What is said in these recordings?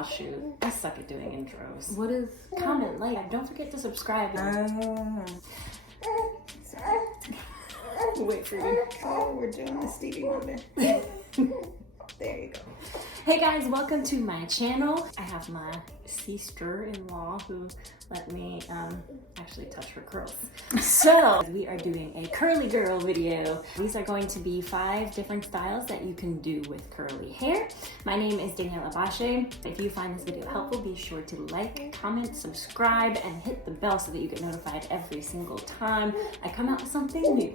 Oh shoot, I suck at doing intros. What is... Comment, like, don't forget to subscribe. Wait for you. Oh, we're doing the Stevie Wonder. There you go. Hey guys, welcome to my channel. I have my sister-in-law who let me actually touch her curls. So we are doing a curly girl video. These are going to be 5 different styles that you can do with curly hair. My name is Danielle Abache. If you find this video helpful, be sure to like, comment, subscribe, and hit the bell so that you get notified every single time I come out with something new.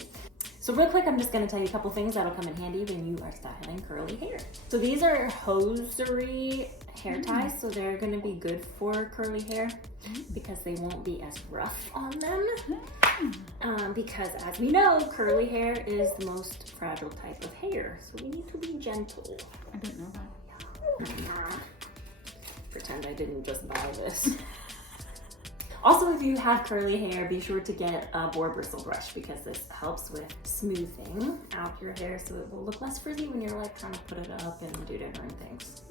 So real quick, I'm just gonna tell you a couple things that'll come in handy when you are styling curly hair. So these are hosiery hair ties, so they're gonna be good for curly hair because they won't be as rough on them. Because as we know, curly hair is the most fragile type of hair, so we need to be gentle. I didn't know that. Pretend I didn't just buy this. Also, if you have curly hair, be sure to get a boar bristle brush because this helps with smoothing out your hair so it will look less frizzy when you're like trying to put it up and do different things.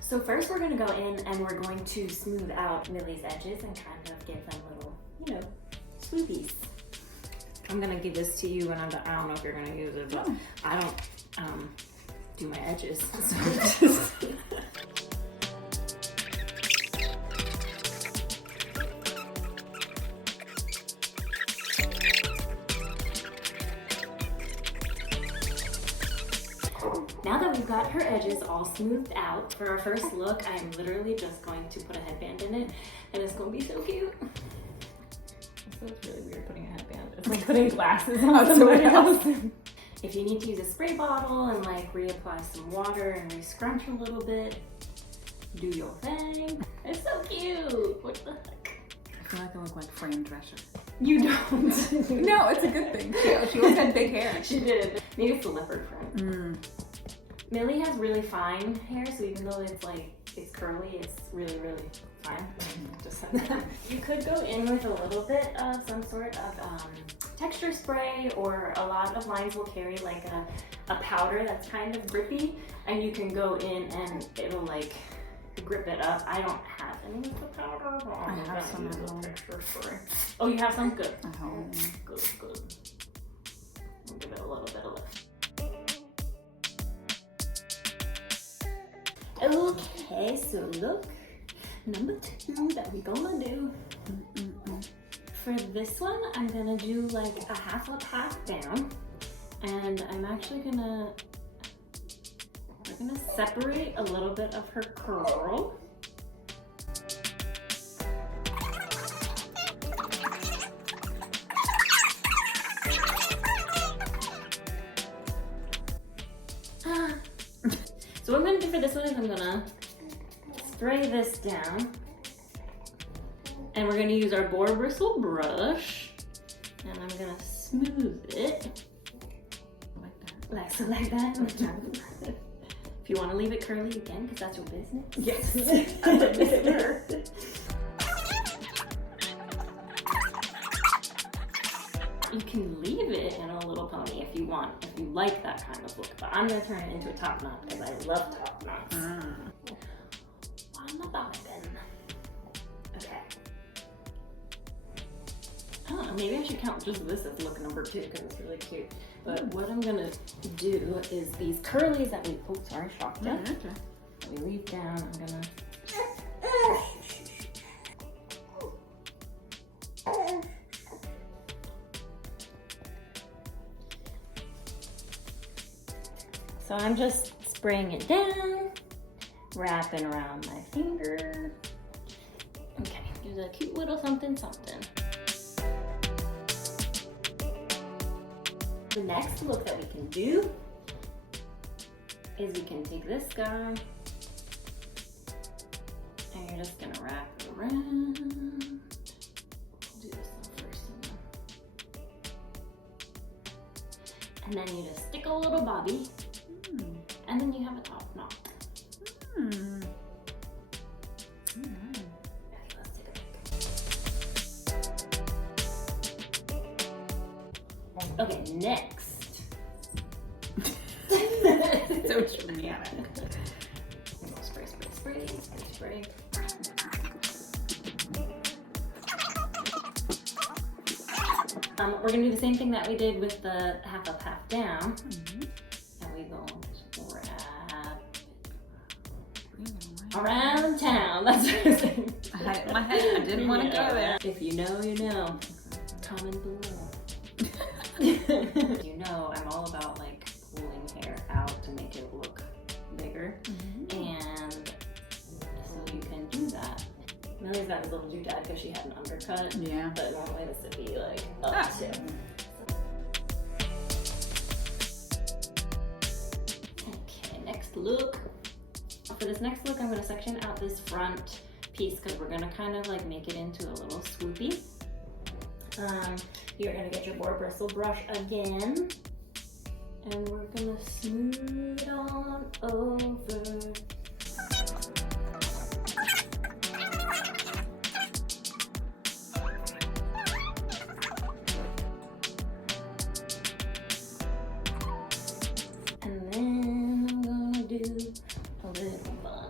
So first we're gonna go in and we're going to smooth out Millie's edges and kind of give them little, you know, smoothies. I'm gonna give this to you and I don't know if you're gonna use it, but I don't do my edges. So now that we've got her edges all smoothed out, for our first look, I'm literally just going to put a headband in it, and it's going to be so cute. So it's really weird putting a headband. It's like putting glasses on somebody else. If you need to use a spray bottle and like reapply some water and re-scrunch a little bit, do your thing. It's so cute. What the heck? I feel like I look like Fran Drescher. You don't. No, it's a good thing. She always had big hair. She did. Maybe it's the leopard print. Millie has really fine hair, so even though it's like, it's curly, it's really, really fine. Just like that. You could go in with a little bit of some sort of texture spray, or a lot of lines will carry like a powder that's kind of grippy, and you can go in and it'll like grip it up. I don't have any of the powder. I have some at home. Texture spray. Oh, you have some? Good. At home. Good, good. I'll give it a little bit of lift. Okay, so look, number 2 that we're gonna do. For this one, I'm gonna do like a half up, half down. And I'm actually we're gonna separate a little bit of her curl. So what I'm gonna do for this one is I'm gonna spray this down, and we're gonna use our boar bristle brush, and I'm gonna smooth it like that. Like that. If you want to leave it curly again, because that's your business. Yes. You can leave it in a little pony if you want, if you like that kind of look. But I'm gonna turn it into a top knot because I love top knots. On the bottom. Okay. Oh, maybe I should count just this as look number 2 because it's really cute. But what I'm gonna do is these curlies that we, shocked you. That we leave down, I'm gonna. So I'm just spraying it down, wrapping around my finger. Okay, do a cute little something something. The next look that we can do is you can take this guy and you're just gonna wrap it around. Do this one first. And then you just stick a little bobby. And then you have a top knot. Okay, let's take a pic. Okay, next. So dramatic. Spray, spray, spray. baking spray. We're gonna do the same thing that we did with the half up, half down. And we go wrap around town. That's what I'm saying. I had it in my head. I didn't want to go there. If you know, you know. Comment below. You know, I'm all about like pulling hair out to make it look bigger. And so you can do that. Millie's got this little doodad because she had an undercut. Yeah. But normally this would be like up tip. Okay, next look. For this next look, I'm going to section out this front piece because we're going to kind of like make it into a little swoopy. You're going to get your boar bristle brush again. And we're going to smooth it on over. And then I'm gonna do a little bun.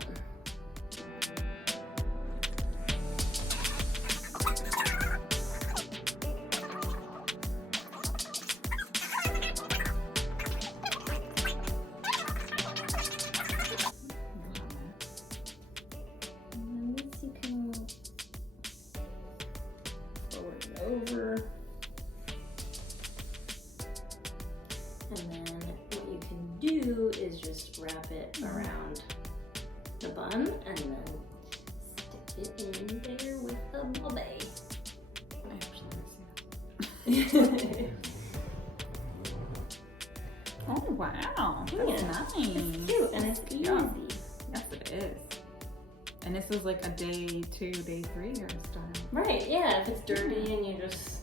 And this you can forward it over. And then what you can do is just wrap it around the bun and then stick it in there with a bobby. Oh wow, that's Yeah. nice. It's cute and it's easy. Yeah. Yes, it is. And this is like a day 2, day 3 hairstyle. Right, yeah, if it's dirty and you just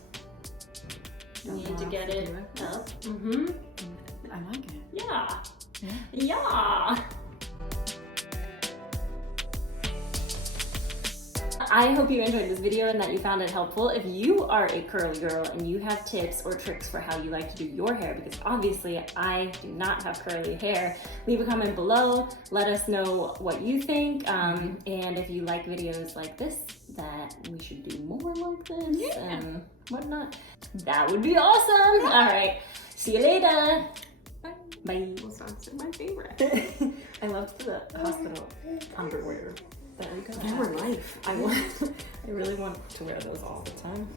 Don't need know to how get to it do it. up. I like it. Yeah. Yeah. Yeah. I hope you enjoyed this video and that you found it helpful. If you are a curly girl and you have tips or tricks for how you like to do your hair, because obviously I do not have curly hair, leave a comment below. Let us know what you think. And if you like videos like this, that we should do more like this and whatnot, that would be awesome. All right, see you later. Bye. Those socks are my favorite. I loved the hospital underwear that we got. They were life. I really want to wear those all the time.